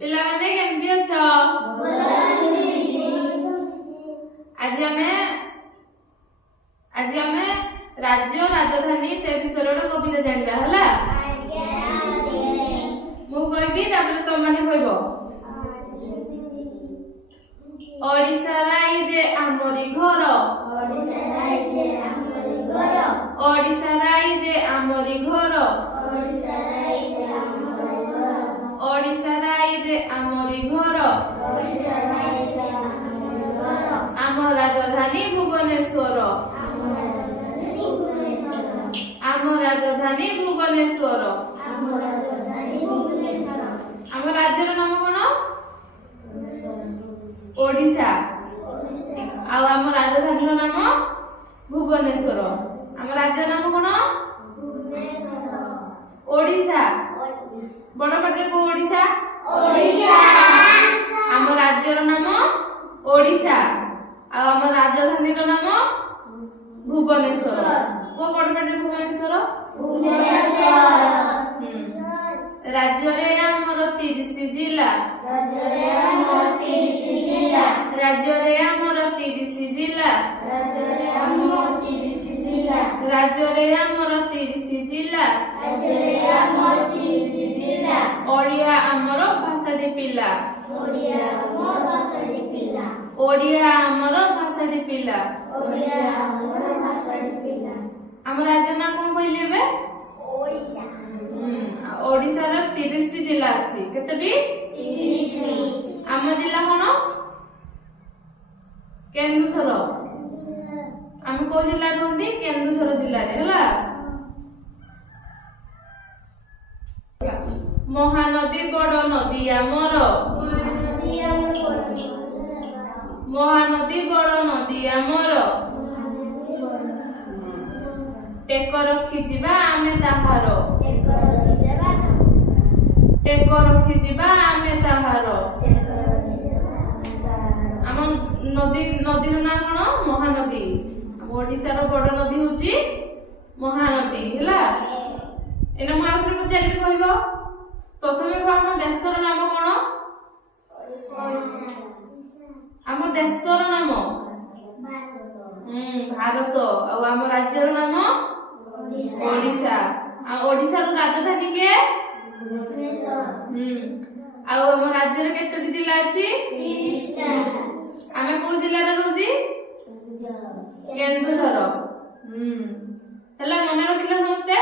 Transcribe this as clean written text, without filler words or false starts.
ପିଲାମାନେ କେମିତି ଅଛ? ଆଜି ଆମେ ରାଜ୍ୟ ରାଜଧାନୀ ସେ ବିଷୟରେ ଗୋଟେ କବିତା ଜାଣିବା ହେଲା। ମୁଁ କହିବି ତାପରେ ତମମାନେ କହିବ। ओडिशा राइजे आमरी घर, ओडिशा राइजे आमरी घर, ओडिशा राइजे आमरी घर, ओडिशा राइजे आमरी घर, ओडिशा राइजे आमरी घर, ओडिशा राइजे आमरी घर, आम राजधानी भुवनेश्वर, आम राजधानी भुवनेश्वर, आम राजधानी भुवनेश्वर, आम राजधानी भुवनेश्वर। आम राज्यर नाम कोन? ओडिशा। आउ आम राजधानी नाम भुवनेश्वर। आम राज्य नाम कोन? ओडिशा। बड़ पाटे को ओडिशा, आम राज्यर नाम ओडिशा। आम राजधानी नाम भुवनेश्वर। को बड़ पाटे भुवनेश्वर? राज्य रे आमर 30 जिला, राज्य रे आमर 30 जिला, राज्य रे आमर 30 जिला, राज्य रे आमर 30 जिला, राज्य रे आमर 30 जिला, राज्य रे आमर 30 जिला। ओडिया आमर भाषाटी पिला, ओडिया आमर भाषाटी पिला, ओडिया आमर भाषाटी पिला, ओडिया आमर भाषाटी पिला। आम राज्य ना कोन कहली बे? ओडिशा। ओडिशा रे 30 जिला अछि। केतेटी? 30टी। आम जिला कोन? केन्दुझर। आम को जिल्ला रहंदी? केन्दुझर जिल्ला रे हला। महानदी बड़ नदी आमर, महानदी बड़ नदी आमर, टेक रखी जिबा आमे ताहार, टेक रखी जिबा आमे ताहार। आम नदी नदीर ना कोन? महानदी। ओडिशार बड़ नदी होची महानदी हला। एना मु आउथरे पचारिबी कहबो। प्रथमे को आम देशर नाम कोन? आम देशर नाम भारत। आम राज्यर नाम ओडिशा। आ ओडिशा रो राजधानी के? आम राज्य रे केतोटी जिला अछि? 30टा। आमे को जिल्ला रे रहंदी? केन्दुझर। हला मने रखिला समस्ते।